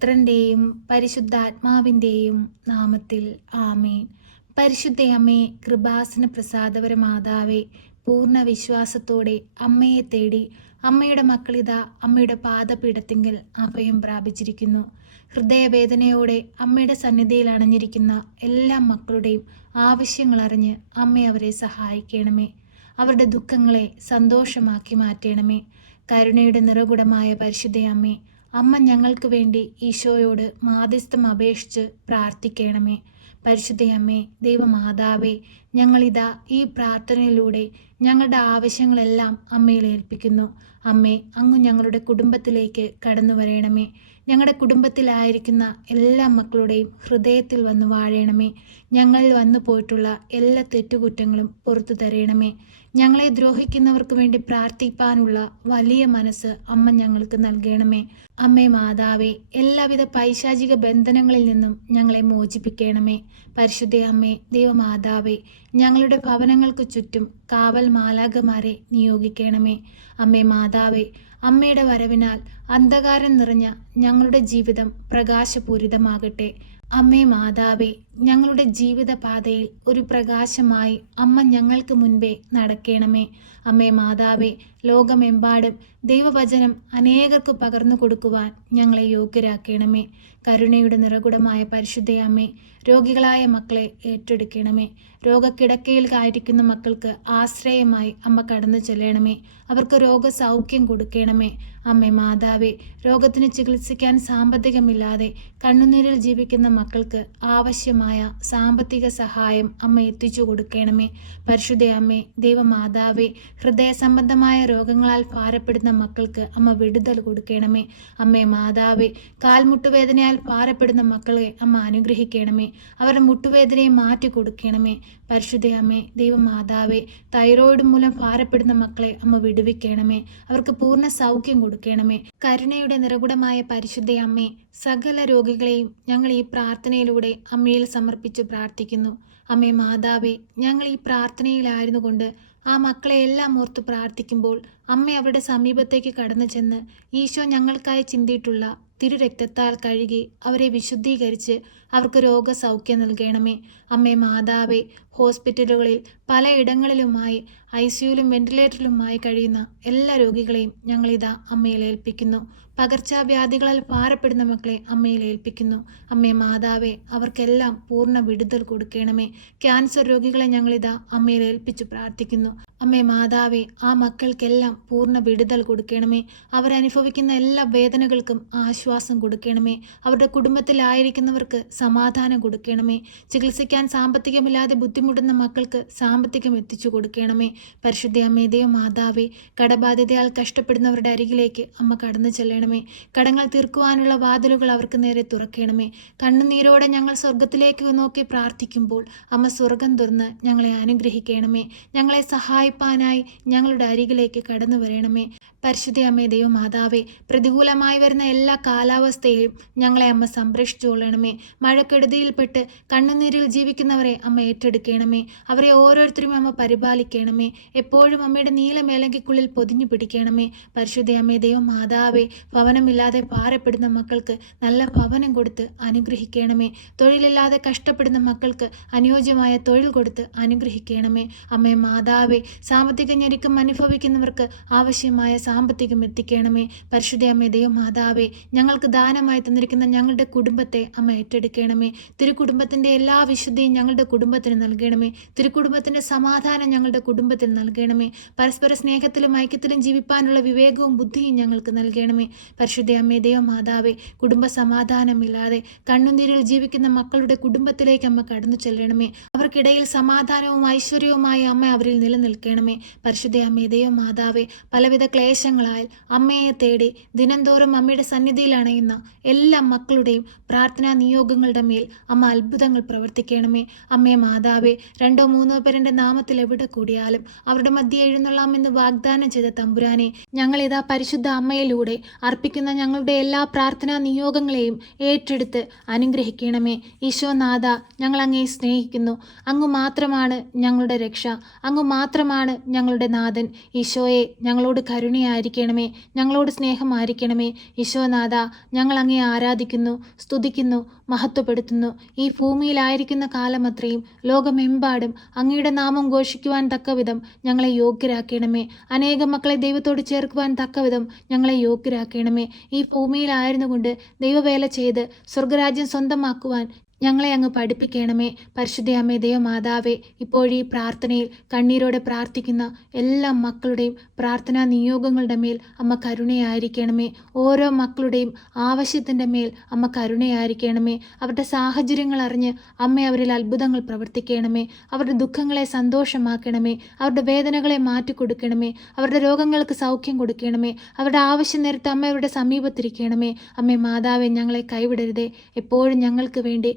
പുത്രന്റെയും പരിശുദ്ധാത്മാവിന്റെയും നാമത്തിൽ ആമേൻ. പരിശുദ്ധയമ്മേ കൃപാസന പ്രസാദപര മാതാവേ പൂർണ വിശ്വാസത്തോടെ അമ്മയെ തേടി അമ്മയുടെ മക്കളിത അമ്മയുടെ പാദപീഠത്തിങ്കിൽ അഭയം പ്രാപിച്ചിരിക്കുന്നു. ഹൃദയവേദനയോടെ അമ്മയുടെ സന്നിധിയിൽ അണഞ്ഞിരിക്കുന്ന എല്ലാ മക്കളുടെയും ആവശ്യങ്ങൾ അറിഞ്ഞ് അമ്മ അവരെ സഹായിക്കണമേ. അവരുടെ ദുഃഖങ്ങളെ സന്തോഷമാക്കി മാറ്റണമേ. കരുണയുടെ നിറകുടമായ പരിശുദ്ധയമ്മേ അമ്മ ഞങ്ങൾക്ക് വേണ്ടി ഈശോയോട് മാധ്യസ്ഥം അപേക്ഷിച്ച് പ്രാർത്ഥിക്കണമേ. പരിശുദ്ധയമ്മേ ദൈവമാതാവേ ഞങ്ങളിതാ ഈ പ്രാർത്ഥനയിലൂടെ ഞങ്ങളുടെ ആവശ്യങ്ങളെല്ലാം അമ്മയിൽ ഏൽപ്പിക്കുന്നു. അമ്മേ അങ്ങ് ഞങ്ങളുടെ കുടുംബത്തിലേക്ക് കടന്നു വരയണമേ ഞങ്ങളുടെ കുടുംബത്തിലായിരിക്കുന്ന എല്ലാ മക്കളുടെയും ഹൃദയത്തിൽ വന്ന് വാഴണമേ. ഞങ്ങളിൽ വന്നു പോയിട്ടുള്ള എല്ലാ തെറ്റുകുറ്റങ്ങളും പുറത്തു തരയണമേ ഞങ്ങളെ ദ്രോഹിക്കുന്നവർക്ക് വേണ്ടി പ്രാർത്ഥിപ്പാനുള്ള വലിയ മനസ്സ് അമ്മ ഞങ്ങൾക്ക് നൽകണമേ. അമ്മേ മാതാവേ എല്ലാവിധ പൈശാചിക ബന്ധനങ്ങളിൽ നിന്നും ഞങ്ങളെ മോചിപ്പിക്കണമേ. പരിശുദ്ധ അമ്മേ ദൈവമാതാവേ ഞങ്ങളുടെ ഭവനങ്ങൾക്ക് ചുറ്റും കാവൽ മാലാകമാരെ നിയോഗിക്കണമേ. അമ്മേ മാതാവേ അമ്മയുടെ വരവിനാൽ അന്ധകാരം നിറഞ്ഞ ഞങ്ങളുടെ ജീവിതം പ്രകാശപൂരിതമാകട്ടെ. അമ്മേ മാതാവേ ഞങ്ങളുടെ ജീവിതപാതയിൽ ഒരു പ്രകാശമായി അമ്മ ഞങ്ങൾക്ക് മുൻപേ നടക്കണമേ. അമ്മേ മാതാവേ ലോകമെമ്പാടും ദൈവവചനം അനേകർക്ക് പകർന്നു കൊടുക്കുവാൻ ഞങ്ങളെ യോഗ്യരാക്കണമേ. കരുണയുടെ നിറകുടമായ പരിശുദ്ധയമ്മേ രോഗികളായ മക്കളെ ഏറ്റെടുക്കണമേ. രോഗക്കിടക്കയിൽ കായിരിക്കുന്ന മക്കൾക്ക് ആശ്രയമായി അമ്മ കടന്നു ചെല്ലണമേ. അവർക്ക് രോഗസൗഖ്യം കൊടുക്കണമേ. അമ്മേ മാതാവേ രോഗത്തിന് ചികിത്സിക്കാൻ സാമ്പത്തികമില്ലാതെ കണ്ണുനീരിൽ ജീവിക്കുന്ന മക്കൾക്ക് ആവശ്യമായ സാമ്പത്തിക സഹായം അമ്മ എത്തിച്ചു കൊടുക്കണമേ. പരിശുദ്ധ അമ്മേ ദൈവമാതാവേ ഹൃദയ സംബന്ധമായ രോഗങ്ങളാൽ ഭാരപ്പെടുന്ന മക്കൾക്ക് അമ്മ വിടുതൽ കൊടുക്കണമേ. അമ്മേ മാതാവേ കാൽമുട്ടുവേദനയാൽ ഭാരപ്പെടുന്ന മക്കളെ അമ്മ അനുഗ്രഹിക്കണമേ. അവരുടെ മുട്ടുവേദനയെ മാറ്റി കൊടുക്കണമേ. പരിശുദ്ധ അമ്മേ ദൈവമാതാവേ തൈറോയിഡ് മൂലം ഭാരപ്പെടുന്ന മക്കളെ അമ്മ വിടുവിക്കണമേ. അവർക്ക് പൂർണ സൗഖ്യം കൊടുക്കണമേ. കരുണയുടെ നിറകുടമായ പരിശുദ്ധ അമ്മേ സകല രോഗികളെയും ഞങ്ങൾ ഈ പ്രാർത്ഥനയിലൂടെ അമ്മയിൽ സമർപ്പിച്ച് പ്രാർത്ഥിക്കുന്നു. അമ്മേ മാതാവേ ഞങ്ങൾ ഈ പ്രാർത്ഥനയിലായിരുന്നു കൊണ്ട് ആ മക്കളെ എല്ലാം ഓർത്ത് പ്രാർത്ഥിക്കുമ്പോൾ അമ്മ അവരുടെ സമീപത്തേക്ക് കടന്നു ചെന്ന് ഈശോ ഞങ്ങൾക്കായി ചിന്തിയിട്ടുള്ള തിരുരക്തത്താൽ കഴുകി അവരെ വിശുദ്ധീകരിച്ച് അവർക്ക് രോഗസൗഖ്യം നൽകണമേ. അമ്മേ മാതാവേ ഹോസ്പിറ്റലുകളിൽ പലയിടങ്ങളിലുമായി ഐ സിയുലും വെന്റിലേറ്ററിലുമായി കഴിയുന്ന എല്ലാ രോഗികളെയും ഞങ്ങളിതാ അമ്മയിൽ ഏൽപ്പിക്കുന്നു. പകർച്ചവ്യാധികളാൽ ഭാരപ്പെടുന്ന മക്കളെ അമ്മയിൽ ഏൽപ്പിക്കുന്നു. അമ്മേ മാതാവേ അവർക്കെല്ലാം പൂർണ വിടുതൽ കൊടുക്കണമേ. ക്യാൻസർ രോഗികളെ ഞങ്ങളിതാ അമ്മയിൽ ഏൽപ്പിച്ചു പ്രാർത്ഥിക്കുന്നു. അമ്മേ മാതാവേ ആ മക്കൾക്കെല്ലാം പൂർണ വിടുതൽ കൊടുക്കണമേ. അവരനുഭവിക്കുന്ന എല്ലാ വേദനകൾക്കും ആശ്വാസം കൊടുക്കണമേ. അവരുടെ കുടുംബത്തിലായിരിക്കുന്നവർക്ക് സമാധാനം കൊടുക്കണമേ. ചികിത്സിക്കാൻ സാമ്പത്തികമില്ലാതെ ബുദ്ധിമുട്ടുന്ന മക്കൾക്ക് സാമ്പത്തികം എത്തിച്ചു കൊടുക്കണമേ. പരിശുദ്ധ അമ്മേ ദൈവ മാതാവേ കടബാധ്യതയാൽ കഷ്ടപ്പെടുന്നവരുടെ അരികിലേക്ക് അമ്മ കടന്നു ചെല്ലണമേ. കടങ്ങൾ തീർക്കുവാനുള്ള വാതിലുകൾ അവർക്ക് നേരെ തുറക്കണമേ. കണ്ണുനീരോടെ ഞങ്ങൾ സ്വർഗത്തിലേക്ക് നോക്കി പ്രാർത്ഥിക്കുമ്പോൾ അമ്മ സ്വർഗം തുറന്ന് ഞങ്ങളെ അനുഗ്രഹിക്കണമേ. ഞങ്ങളെ സഹായിപ്പാനായി ഞങ്ങളുടെ അരികിലേക്ക് കടന്നു വരണമേ. പരിശുദ്ധ അമ്മേ ദൈവമാതാവേ പ്രതികൂലമായി വരുന്ന എല്ലാ കാലാവസ്ഥയിലും ഞങ്ങളെ അമ്മ സംരക്ഷിച്ചുകൊള്ളണമേ മഴക്കെടുതിയിൽപ്പെട്ട് കണ്ണുനീരിൽ ജീവിക്കുന്നവരെ അമ്മ ഏറ്റെടുക്കണമേ. അവരെ ഓരോരുത്തരും അമ്മ പരിപാലിക്കണമേ. എപ്പോഴും അമ്മയുടെ നീലമേലങ്കിക്കുള്ളിൽ പൊതിഞ്ഞു പിടിക്കണമേ. പരിശുദ്ധ അമ്മേ ദൈവമാതാവേ ഭവനമില്ലാതെ ഭാരപ്പെടുന്ന മക്കൾക്ക് നല്ല ഭവനം കൊടുത്ത് അനുഗ്രഹിക്കണമേ. തൊഴിലില്ലാതെ കഷ്ടപ്പെടുന്ന മക്കൾക്ക് അനുയോജ്യമായ തൊഴിൽ കൊടുത്ത് അനുഗ്രഹിക്കണമേ. അമ്മേ മാതാവേ സാമ്പത്തിക ഞെരുക്കം അനുഭവിക്കുന്നവർക്ക് ആവശ്യമായ സാമ്പത്തികം എത്തിക്കണമേ. പരിശുദ്ധ അമ്മേ ദൈവം മാതാവേ ഞങ്ങൾക്ക് ദാനമായി തന്നിരിക്കുന്ന ഞങ്ങളുടെ കുടുംബത്തെ അമ്മ ഏറ്റെടുക്കണമേ. തിരുക്കുടുംബത്തിന്റെ എല്ലാ വിശുദ്ധിയും ഞങ്ങളുടെ കുടുംബത്തിന് നൽകണമേ. തിരുക്കുടുംബത്തിന്റെ സമാധാനം ഞങ്ങളുടെ കുടുംബത്തിൽ നൽകണമേ. പരസ്പര സ്നേഹത്തിലും ഐക്യത്തിലും ജീവിപ്പാനുള്ള വിവേകവും ബുദ്ധിയും ഞങ്ങൾക്ക് നൽകണമേ. പരിശുദ്ധ അമ്മേ ദൈവം മാതാവേ കുടുംബ സമാധാനമില്ലാതെ കണ്ണുനീരിൽ ജീവിക്കുന്ന മക്കളുടെ കുടുംബത്തിലേക്ക് അമ്മ കടന്നു ചെല്ലണമേ. അവർക്കിടയിൽ സമാധാനവും ഐശ്വര്യവുമായി അമ്മ അവരിൽ നിലനിൽക്കണമേ. പരിശുദ്ധ അമ്മേ ദൈവം മാതാവേ പലവിധ ക്ലേശങ്ങളാൽ അമ്മയെ തേടി ദിനംതോറും അമ്മയുടെ സന്നിധിയിൽ അണയുന്ന എല്ലാ മക്കളുടെയും പ്രാർത്ഥനാ നിയോഗങ്ങളുടെ മേൽ അമ്മ അത്ഭുതങ്ങൾ പ്രവർത്തിക്കണമേ. അമ്മേ മാതാവേ രണ്ടോ മൂന്നോ പേരുടെ നാമത്തിൽ എവിടെ കൂടിയാലും അവരുടെ മധ്യ എഴുന്നള്ളാമെന്ന് വാഗ്ദാനം ചെയ്ത തമ്പുരാനെ ഞങ്ങൾ ഇതാ പരിശുദ്ധ അമ്മയിലൂടെ അർപ്പിക്കുന്ന ഞങ്ങളുടെ എല്ലാ പ്രാർത്ഥനാ നിയോഗങ്ങളെയും ഏറ്റെടുത്ത് അനുഗ്രഹിക്കണമേ. ഈശോനാഥ ഞങ്ങൾ അങ്ങേ സ്നേഹിക്കുന്നു. അങ്ങ് മാത്രമാണ് ഞങ്ങളുടെ രക്ഷ. അങ്ങ് മാത്രമാണ് ഞങ്ങളുടെ നാഥൻ. ഈശോയെ ഞങ്ങളോട് കരുണയായിരിക്കണമേ ഞങ്ങളോട് സ്നേഹമായിരിക്കണമേ ഈശോനാഥ ഞങ്ങൾ അങ്ങേ ആരാധിക്കുന്നു സ്തുതിക്കുന്നു മഹത്വപ്പെടുത്തുന്നു. ഈ ഭൂമിയിലായിരിക്കുന്ന കാലമത്രയും ലോകമെമ്പാടും അങ്ങയുടെ നാമം ഘോഷിക്കുവാൻ തക്കവിധം ഞങ്ങളെ യോഗ്യരാക്കണമേ. അനേകം മക്കളെ ദൈവത്തോട് ചേർക്കുവാൻ തക്കവിധം ഞങ്ങളെ യോഗ്യരാക്കണമേ. ഈ ഭൂമിയിലായിരുന്നു കൊണ്ട് ദൈവവേല ചെയ്ത് സ്വർഗരാജ്യം സ്വന്തമാക്കുവാൻ ഞങ്ങളെ അങ്ങ് പഠിപ്പിക്കണമേ. പരിശുദ്ധ അമ്മേ ഇപ്പോഴീ പ്രാർത്ഥനയിൽ കണ്ണീരോടെ പ്രാർത്ഥിക്കുന്ന എല്ലാ മക്കളുടെയും പ്രാർത്ഥനാ നിയോഗങ്ങളുടെ മേൽ അമ്മ കരുണയായിരിക്കണമേ. ഓരോ മക്കളുടെയും ആവശ്യത്തിന്റെ മേൽ അമ്മ കരുണയായിരിക്കണമേ. അവരുടെ സാഹചര്യങ്ങൾ അറിഞ്ഞ് അമ്മ അവരിൽ അത്ഭുതങ്ങൾ പ്രവർത്തിക്കണമേ. അവരുടെ ദുഃഖങ്ങളെ സന്തോഷമാക്കണമേ. അവരുടെ വേദനകളെ മാറ്റിക്കൊടുക്കണമേ. അവരുടെ രോഗങ്ങൾക്ക് സൗഖ്യം കൊടുക്കണമേ. അവരുടെ ആവശ്യം നേരത്തെ അമ്മ അവരുടെ സമീപത്തിരിക്കണമേ. അമ്മേ മാതാവെ ഞങ്ങളെ കൈവിടരുതേ. എപ്പോഴും ഞങ്ങൾക്ക് വേണ്ടി